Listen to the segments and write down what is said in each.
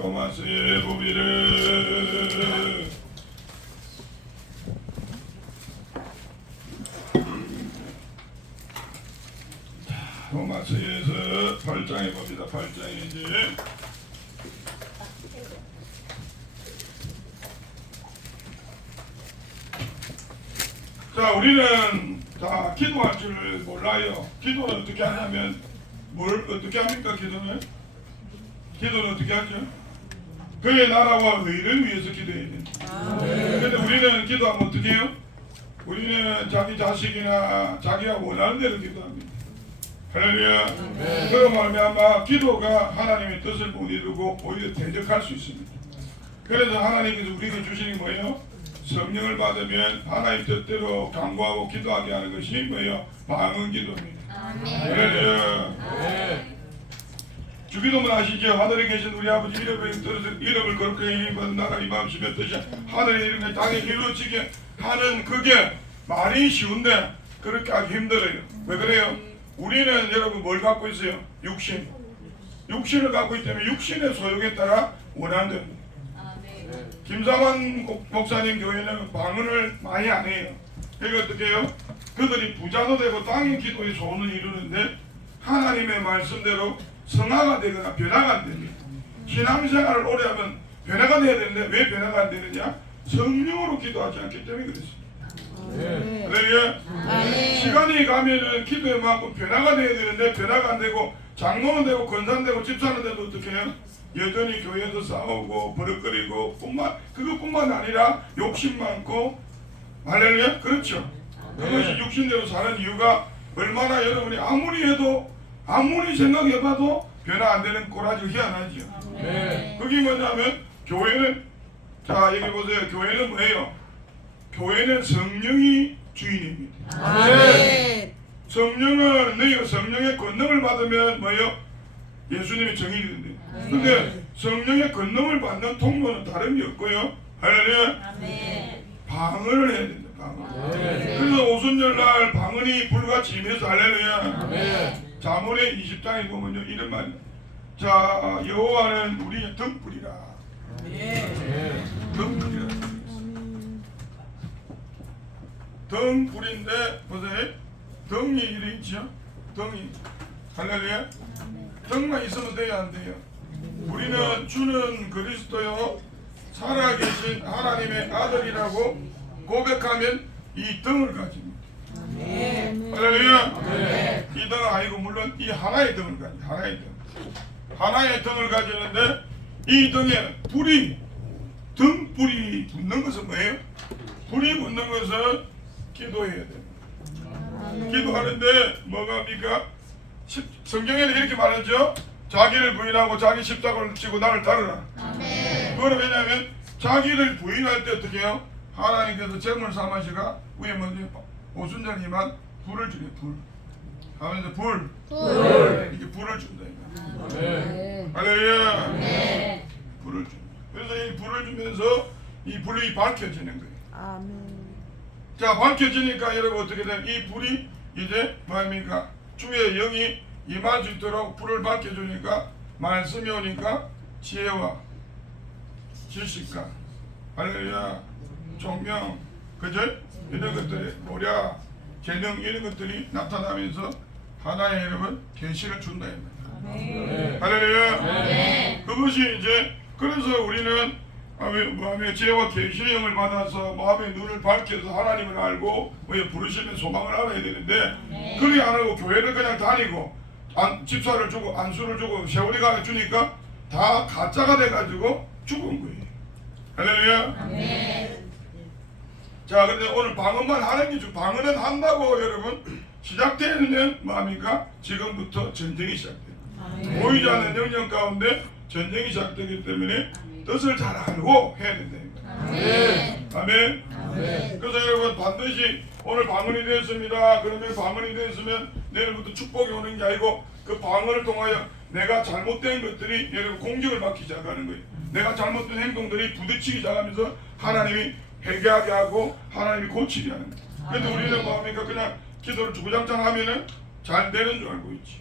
토마스의 보비를 토마스에서 8장에 봅니다. 8장에 이제 자, 우리는 다 기도할 줄 몰라요. 기도는 어떻게 하냐면 뭘 어떻게 합니까? 기도는 어떻게 하죠? 그의 나라와 의를 위해서 기도해야 됩니다. 그런데 우리는 기도하면 어떻게 해요? 우리는 자기 자식이나 자기가 원하는 대로 기도합니다. 할렐루야. 그런 말미암아 기도가 하나님의 뜻을 못 이루고 오히려 대적할 수 있습니다. 그래서 하나님께서 우리에게 주시는 게 뭐예요? 성령을 받으면 하나님 뜻대로 간구하고 기도하게 하는 것이 뭐예요? 방언 기도입니다. 할렐루야. 주기도문 아시죠? 하늘에 계신 우리 아버지 이름을 거룩하게 받은 나라 임하시며 뜻이 하늘의 이름이 땅에 이루어지게 하는 그게 말이 쉬운데 그렇게 하기 힘들어요. 왜 그래요? 우리는 여러분 뭘 갖고 있어요? 육신을 갖고 있기 때문에 육신의 소욕에 따라 원하는 대로. 김사만 목사님 교회는 방언을 많이 안 해요. 그러니까 어떻게 해요? 그들이 부자도 되고 땅의 기도의 소원을 이루는데 하나님의 말씀대로 성화가 되거나 변화가 안 됩니다. 신앙생활을 오래 하면 변화가 돼야 되는데 왜 변화가 안 되느냐? 성령으로 기도하지 않기 때문에 그렇습니다. 그래요? 시간이 가면은 기도의 만큼 변화가 돼야 되는데 변화가 안 되고 장로는 되고 권사는 집사는 되고 어떻게 해요? 여전히 교회에서 싸우고 버럭거리고 그것뿐만 아니라 욕심 많고 할렐루야? 그렇죠. 그것이 육신대로 사는 이유가 얼마나 여러분이 아무리 생각해봐도 변화 안 되는 꼬라지가 희한하죠. 그게 뭐냐면 교회는 자 여기 보세요. 교회는 뭐예요? 교회는 성령이 주인입니다. 성령은 너희가 성령의 권능을 받으면 뭐예요? 예수님의 정인이 된대요. 근데 성령의 권능을 받는 통로는 다름이 없고요. 할렐루야. 방언을 해야 된다. 방언. 그래서 오순절날 방언이 불같이 임해서 할렐루야. 잠언의 20장에 보면요 이런 말이 자 여호와는 우리의 등불이라. 등불이라. 등불인데 보세요. 등이 이래 있죠. 등이 할렐루야. 등만 있으면 돼야 안 돼요. 우리는 주는 그리스도요 살아계신 하나님의 아들이라고 고백하면 이 등을 가집니다. 할렐루야. 이 등은 아니고 물론 이 하나의 등을 가집니다. 하나의 등을 가지는데 이 등에 등불이 붙는 것은 뭐예요? 불이 붙는 것은 기도해야 됩니다. 기도하는데 뭐가 합니까? 성경에는 이렇게 말하죠. 자기를 부인하고 자기 십자가를 지고 나를 따르라. 그거는 왜냐하면 자기를 부인할 때 어떻게 해요? 하나님께서 재물 삼으시가 위에 먼저 오순절이만 불을 주게 불. 하면서 불. 이렇게 불을 준다. 할렐루야. 불을 줍니다. 그래서 이 불을 주면서 이 불이 밝혀지는 거예요. 자 밝혀지니까 여러분 어떻게 돼? 이 불이 이제 뭐입니까? 주의 영이 임할 수 있도록 불을 밝혀주니까 말씀이 오니까 지혜와 지식과 할렐루야 총명 그죠? 이런 것들이 노력 재능 이런 것들이 나타나면서 하나의 여러분 계시를 준다 할렐루야. 그것이 이제 그래서 우리는 마음의 지혜와 계시의 영을 받아서 마음의 눈을 밝혀서 하나님을 알고 부르시는 소망을 알아야 되는데 그게 안 하고 교회를 그냥 다니고 집사를 주고 안수를 주고 세월이가 주니까 다 가짜가 돼가지고 죽은 거예요. 할렐루야. 자 근데 오늘 방언만 하는 게 방언은 한다고 여러분 시작되는 뭐합니까? 지금부터 전쟁이 시작돼요. 보이지 않는 영역 가운데 전쟁이 시작되기 때문에 뜻을 잘 알고 해야 된다. 아멘. 그래서 여러분 반드시 오늘 방언이 되었습니다. 그러면 방언이 되었으면 내일부터 축복이 오는 게 아니고 그 방언을 통하여 내가 잘못된 것들이 여러분 공격을 받기 시작하는 거예요. 내가 잘못된 행동들이 부딪히기 시작하면서 하나님이 회개하게 하고 하나님이 고치게 하는 거예요. 그런데 우리는 뭐합니까? 그냥 기도를 주구장창 하면은 잘 되는 줄 알고 있지.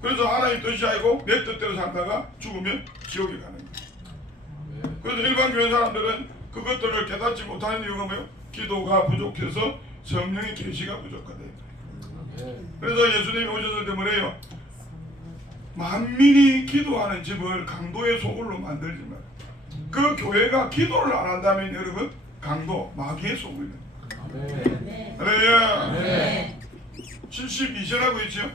그래서 하나님 뜻이 아니고 내 뜻대로 살다가 죽으면 지옥에 가는 거예요. 그래서 일반 교회 사람들은 그것들을 깨닫지 못하는 이유가 뭐예요? 기도가 부족해서 성령의 계시가 부족하다. 그래서 예수님이 오셨을 때 뭐래요? 만민이 기도하는 집을 강도의 소굴로 만들지 마라. 그 교회가 기도를 안 한다면 여러분 강도 마귀의 소굴이에요. 할렐루야. 72세라고 했죠?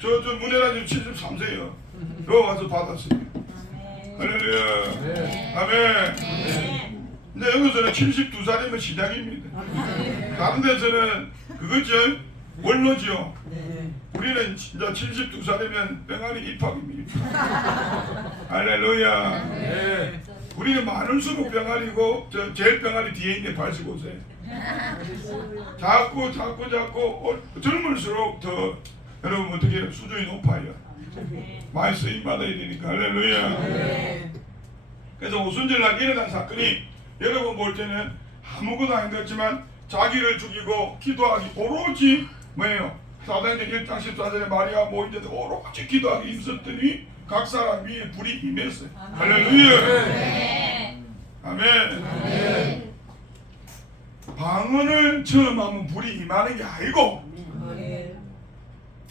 저 문혜라님 73세요. 여기 와서 받았어요. 할렐루야. 아멘. 근데 여기서는 72살이면 시작입니다. 다른 데서는 그거죠? 원로죠. 우리는 진짜 72살이면 병아리 입학입니다. 할렐루야. 우리는 많을수록 병아리고 제일 병아리 뒤에 있는 85세. 자꾸 젊을수록 더 여러분 어떻게 수준이 높아요. 많이 쓰임 받아야 되니까. 할렐루야. 그래서 오순절날 일어난 사건이 여러분 볼 때는 아무것도 아닌 것 같지만 자기를 죽이고 기도하기 오로지 뭐예요? 사도행전 1장 14절에 마리아 모인데 오로지 기도하기 힘썼더니 각 사람 위에 불이 임했어요. 할렐루야. 아멘. 방언을 처음 하면 불이 임하는 게 아니고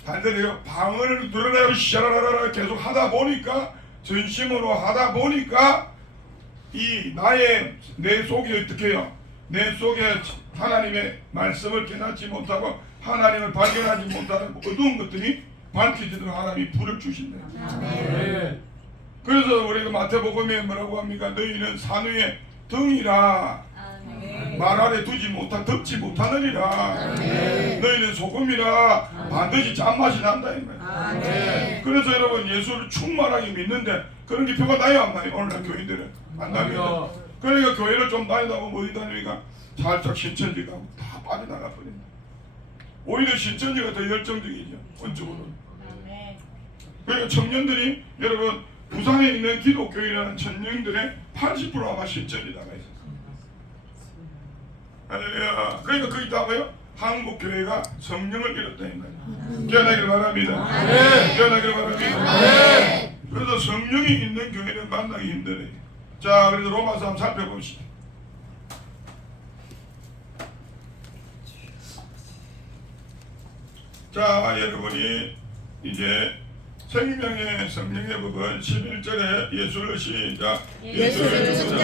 반대로요. 방언을 드러내고 샤라라라 계속 하다 보니까 전심으로 하다 보니까 이 내 속에 어떻게 해요? 내 속에 하나님의 말씀을 깨닫지 못하고 하나님을 발견하지 못하는 어두운 것들이 밝혀지도록 하나님이 불을 주신다. 그래서 우리가 마태복음에 뭐라고 합니까? 너희는 산 위에 등이라 말 아래 덮지 못하느니라. 너희는 소금이라 반드시 짠맛이 난다 이 말이야. 그래서 여러분 예수를 충만하게 믿는데 그런 게 표가 나요 안 나요? 오늘날 교인들은 안 납니다. 그러니까 교회를 좀 다니다 보면 어디 다니니까 살짝 신천지가 다 빠져나가 버린다. 오히려 신천지가 더 열정적이죠. 원적으로는. 그러니까 청년들이 여러분 부산에 있는 기독교인이라는 청년들의 80% 아마 신천지 나가 있어요. 할렐루야. 그러니까 거기 있다고요? 한국 교회가 성령을 잃었다 이 말이에요. 깨어나기를 바랍니다. 깨어나기를 바랍니다. 그래서 성령이 있는 교회는 만나기 힘들어요. 자, 그래서 로마서 한번 살펴봅시다. 자, 여러분이 이제 생명의 성령의 부분 11절에 예수를 시작. 예수를 죽으자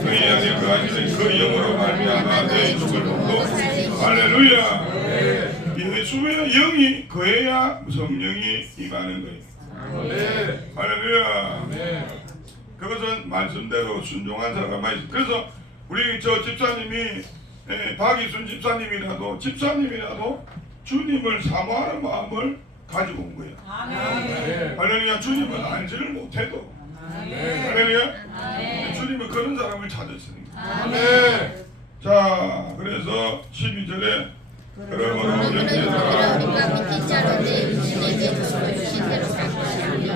그의 안에 거하시는 그 영으로 말미암아 내 죽을 몸도 할렐루야. 예수의 영이 거해야 성령이 임하는 거예요. 할렐루야. 그것은 말씀대로 순종한 사람만 있어요. 그래서 우리 저 집사님이 박이순 집사님이라도 주님을 사모하는 마음을 가지고 온 거예요. 할렐루야. 주님은 알지를 못해도 할렐루야. 주님은 그런 사람을 찾았으니까. 자, 그래서 12절에 그러므로 우리가 믿기 자로 내 육신에게 주신 대로 살 것이니라.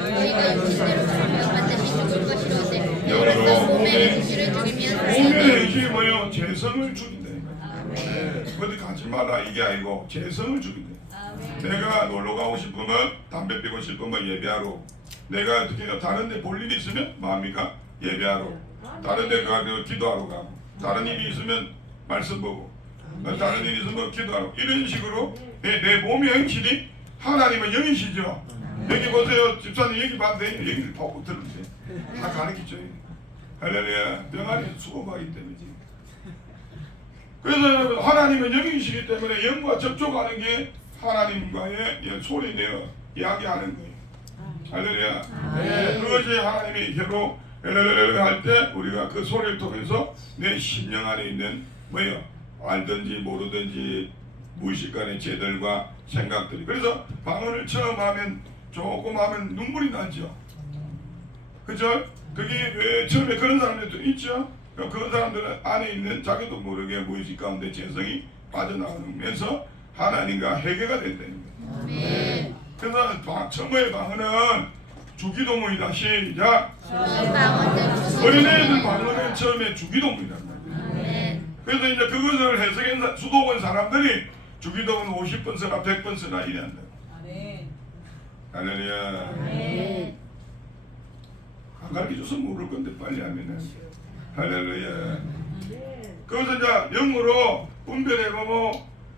너희가 육신대로 살면 반드시 죽을 것이로되 영으로 몸의 행실을 죽이면 몸의 행실이 뭐예요? 재성을 죽인다. 어디 가지 마라 이게 아니고 재성을 죽인다. 내가 놀러 가고 싶으면 담배 피고 싶으면 예배하러. 내가 어떻게 해요? 다른 데 볼 일이 있으면 마음이가 예배하러. 다른 데 가서 기도하러 가고. 다른 일이 있으면 말씀 보고. 다른 일이 있으면 기도하러. 이런 식으로 내 몸의 행실이 하나님의 영이시죠. 여기 보세요. 집사님 여기 봤는데 여기를 보고 들었는데 다 가르치죠. 할렐루야. 병아리 수고하기 때문에. 그래서 여러분 하나님은 영이시기 때문에 영과 접촉하는 게 하나님과의 소리 내어 이야기하는 거예요. 할렐루야. 그것이 하나님이 혀로 할 때 우리가 그 소리를 통해서 내 심령 안에 있는 뭐예요? 알든지 모르든지 무의식간의 죄들과 생각들이. 그래서 방언을 처음 하면 조금 하면 눈물이 나죠. 그죠? 그게 왜 처음에 그런 사람들도 있죠. 그 사람들은 안에 있는 자기도 모르게 무의식 가운데 재성이 빠져나오면서 하나님과 회개가 된다는 거예요. 그래서 처음의 방언은 주기도문이다. 시작. 어린애들 방언은 처음에 주기도문이란 말이에요. 그래서 이제 그것을 해석한 수도권 사람들이 주기도문 50번 써라 100번 써라 이래한다. 아멘. 할렐루야. 아멘. 안 가르쳐줘서 모를 건데 빨리 하면은. 할렐루야. 그래서 이제 영어로 분별해보면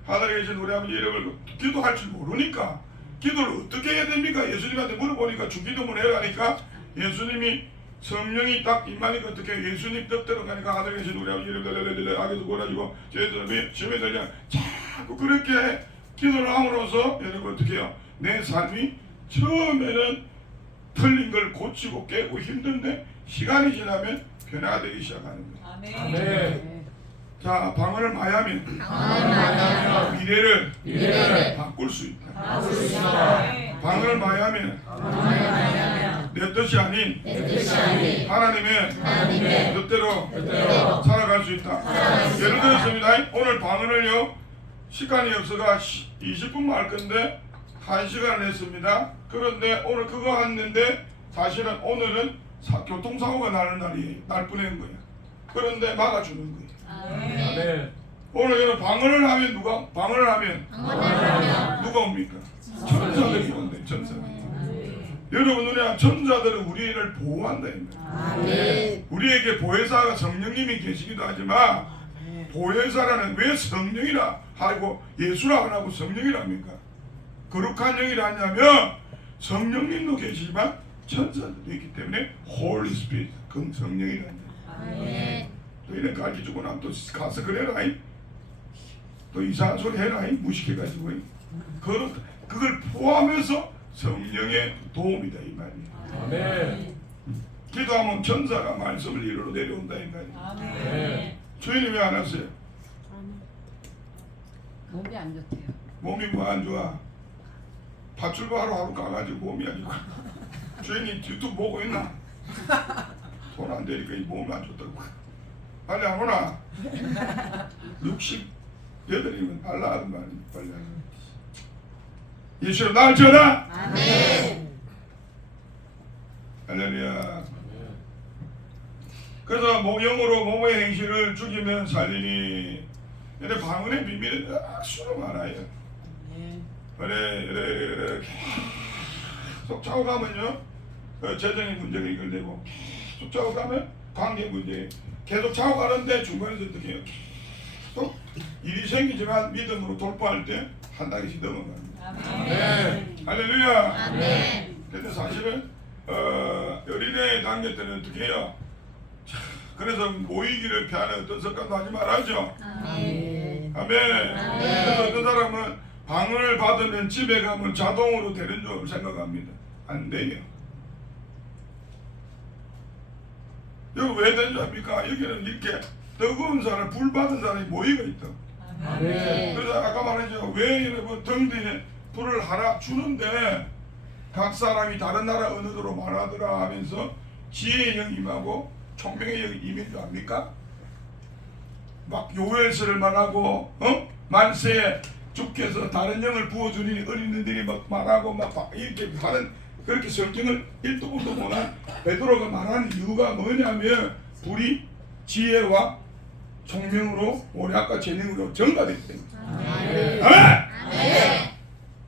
하늘에 계신 우리 아버지 이름을 기도할 줄 모르니까 기도를 어떻게 해야 됩니까? 예수님한테 물어보니까 주기도문 해라니까 예수님이 성령이 딱 임하니까 어떻게 예수님 뜻대로 가니까 하늘에 계신 우리 아버지 이름을 아기도 골라주고 저희들은 심에 들냐 자꾸 그렇게 기도를 함으로써 여러분 어떻게 해요? 내 삶이 처음에는 틀린 걸 고치고 깨고 힘든데 시간이 지나면 변화되기 시작하는 거예요. 아멘. 아멘. 자, 방언을 많이 하면 미래를 바꿀 수 있다. 아멘. 방언을 많이 하면 내 뜻이 아닌 하나님의 뜻대로 살아갈 수 있다. 예를 들었습니다. 오늘 방언을요 시간이 없어가 20분만 할 건데 1시간을 했습니다. 그런데 오늘 그거 했는데 사실은 오늘은 교통사고가 나는 날 뻔한 거예요. 그런데 막아주는 거예요. 아멘. 오늘 여러분 방언을 하면 누가 옵니까? 천사들이 온대. 천사들. 여러분 눈에 천사들은 우리를 보호한다. 우리에게 보혜사가 성령님이 계시기도 하지만 보혜사라는 왜 성령이라 하고 예수라 안 하고 성령이라 합니까? 거룩한 영이라 하냐면 성령님도 계시지만 천사들도 있기 때문에 Holy Spirit 그 성령이라 한다. 또 이런 가르쳐주고 나면 또 가서 그래라 또 이상한 소리 해라 무식해가지고 그걸 포함해서 성령의 도움이다 이 말이에요. 아멘. 기도하면 천사가 말씀을 이루러 내려온다 이 말이에요. 아멘. 주인이 왜 안 왔어요? 몸이 안 좋대요. 몸이 뭐 안 좋아? 밧줄바로 하루 가가지고 몸이 안 좋아. 주인이 유튜브 보고 있나? 돈 안 되니까 이 몸이 안 좋다고. 빨리 안 오나? 68이면 빨라 하는 말이 빨리 안 오나? 예수로 나을 지어다. 아멘. 할렐루야. 그래서 영으로 몸의 행실을 죽이면 살리니. 근데 방언의 비밀은 수로 많아요. 그래 계속 차고 가면요 재정의 문제가 해결되고 계속 차고 가면 관계 문제 계속 차고 가는데 중간에서 어떻게 해요? 계속 일이 생기지만 믿음으로 돌파할 때 한 단계씩 넘어갑니다. 아멘. 할렐루야. 아멘. 근데 사실은 어린애 단계 때는 어떻게 해요? 그래서 모이기를 피하는 어떤 습관도 하지 말아야죠. 아멘. 아멘. 그래서 어떤 사람은 방언을 받으면 집에 가면 자동으로 되는 줄 생각합니다. 안 돼요. 여기 왜 되는 줄 압니까? 여기는 이렇게 뜨거운 사람, 불 받은 사람이 모이가 있다. 아멘. 그래서 아까 말했죠. 왜 여러분 등 뒤에 불을 하나 주는데 각 사람이 다른 나라 언어로 말하더라 하면서 지혜의 영 임하고 총명의 영이 임인 줄 압니까? 막 요엘서를 말하고 만세에 주께서 다른 영을 부어주니 어린이들이 막 말하고 막 이렇게 하는 그렇게 성경을 1도분도 못한 베드로가 말하는 이유가 뭐냐면 불이 지혜와 총명으로 오략과 재능으로 증가되기 때문에. 아멘.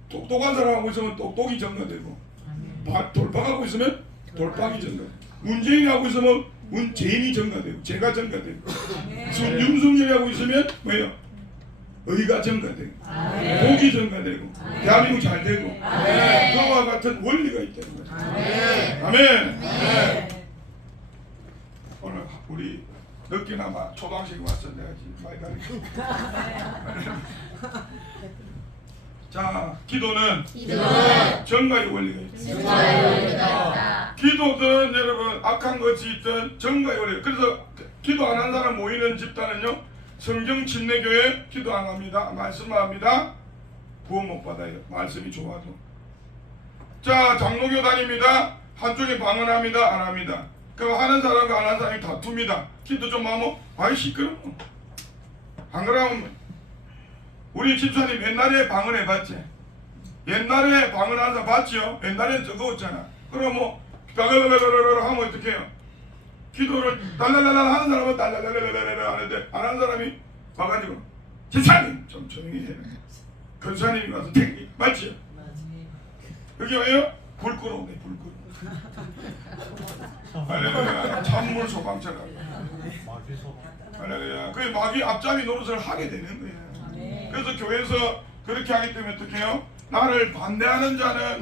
똑똑한 사람하고 있으면 똑똑이 증가되고 돌박하고 있으면 돌박이 증가되고 문재인이 하고 있으면 문재인이 증가되고 제가 증가되고 윤석열이 하고 있으면 뭐예요? 의가 증가되고 복이 증가되고 대한민국 잘 되고 그와 같은 원리가 있다는 거죠. 아멘. 오늘 우리 늦게나마 초등학생이 왔어 내가 지금 많이 가르쳐. 자, 기도는 정가의 원리가 있다. 기도든 여러분 악한 것이 있든 정가의 원리. 그래서 기도 안 한 사람 모이는 집단은요 성경 침례교회 기도 안 합니다. 말씀만 합니다. 구원 못 받아요. 말씀이 좋아도. 자, 장로교 다닙니다. 한쪽이 방언합니다. 안 합니다. 그럼 하는 사람과 안 하는 사람이 다툽니다. 기도 좀 하면 아이 시끄러워. 안 그러면 우리 집사님 옛날에 방언해봤지? 옛날에 방언하는 사람 봤지요? 옛날엔 적었잖아. 그럼 뭐 달랄랄랄랄랄 하면 어떡해요? 기도를 달랄랄랄 하는 사람은 달랄랄랄랄 하는데 안 하는 사람이 와가지고 집사님 좀 조용히 해라. 권사님이 와서 탱기 맞죠? 여기 와요? 불 끄러오네 불 끄러. 할렐루야. 찬물 소방차가. 할렐루야. 그 마귀 앞잡이 노릇을 하게 되는 거예요. 그래서 교회에서 그렇게 하기 때문에 어떻게 해요? 나를 반대하는 자는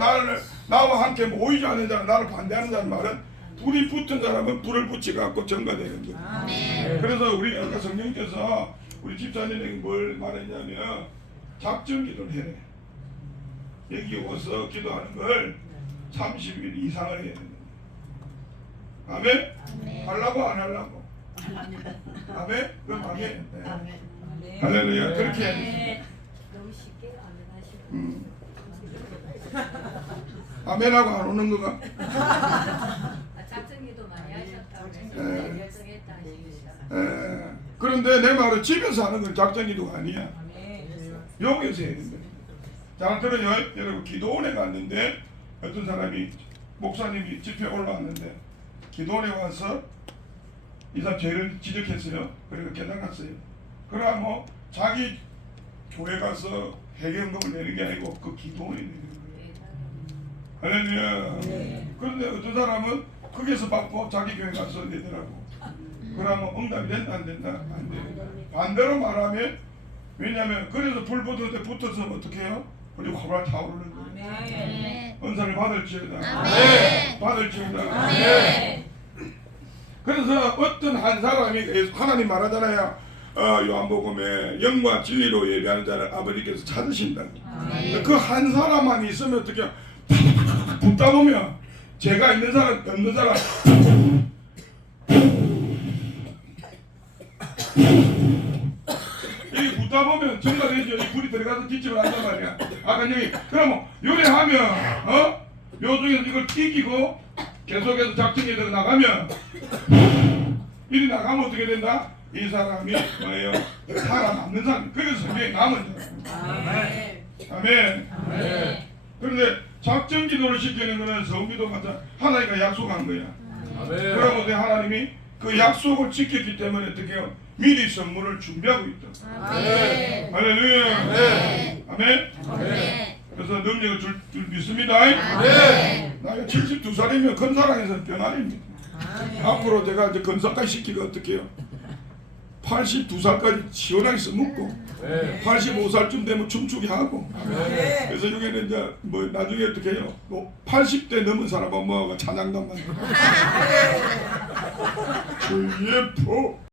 나와 함께 모이지 않는 자는 나를 반대하는 자는 말은 불이 붙은 사람은 불을 붙이 갖고 전가되는 거예요. 그래서 우리 아까 성령께서 우리 집사님에게 뭘 말했냐면 작전 기도를 해래. 여기 와서 기도하는 걸 30일 이상을 해야 된다. 아멘? 하려고 안 하려고? 아멘? 그럼 아멘? 네. 할렐루야. 그렇게 해야 돼. 너무 쉽게 아멘하시고. 아멘하고 안 오는 거가? 작전기도 많이 하셨다고 그래서 결정했다 하시니까. 그런데 내 말은 집에서 하는 건 작전기도가 아니야. 여기서 해야 된다. 자, 들어요. 여러분 기도원에 갔는데 어떤 사람이 목사님이 집회에 올라왔는데 기도원에 와서 이 사람 죄를 지적했어요. 그리고 깨달았어요. 그러나 뭐 자기 교회 가서 해결금을 내는 게 아니고 그 기도원에 내는 거예요. 할렐루야. 그런데 어떤 사람은 거기서 받고 자기 교회 가서 내더라고. 그러면 응답이 된다 안 된다? 안 된다. 반대로 말하면 왜냐하면 그래서 불 붙을 때 붙어서 어떻게 해요? 불이 활활 타오르는 거예요. 아멘. 은사를 받을지어다. 아멘. 받을지어다. 아멘. 그래서 어떤 한 사람이 하나님 말하잖아요. 요한복음에 영과 진리로 예배하는 자를 아버지께서 찾으신다. 그 한 사람만 있으면 어떻게 붙다 보면 죄가 있는 사람 없는 사람 여기 붙다 보면 증가되죠. 이 불이 들어가서 기침을 한단 말이야. 아까 여기 그러면 요래하면 요 중에서 이걸 이기고 계속해서 작전이 들어 나가면 이리 나가면 어떻게 된다? 이 사람이 뭐예요? 살아남는 사람. 그래서 성경에 남은 사람. 아멘. 그런데 작전 기도를 시키는 거는 성기도 마찬 하나님과 약속한 거야. 그러면 어떻게 하나님이 그 약속을 지켰기 때문에 어떻게 해요? 미리 선물을 준비하고 있다. 아멘. 할렐루야. 아멘. 아멘. 아멘. 그래서 능력을 줄 믿습니다. 아멘. 나이가 72살이면 건사랑에서는 변화입니다. 앞으로 제가 이제 건사까지 시키고 어떻게 해요? 82살까지 시원하게 써먹고 85살쯤 되면 춤추게 하고 그래서 여기는 이제 뭐 나중에 어떻게 해요? 뭐 80대 넘은 사람은 뭐하고 찬양단 만들고 주의 복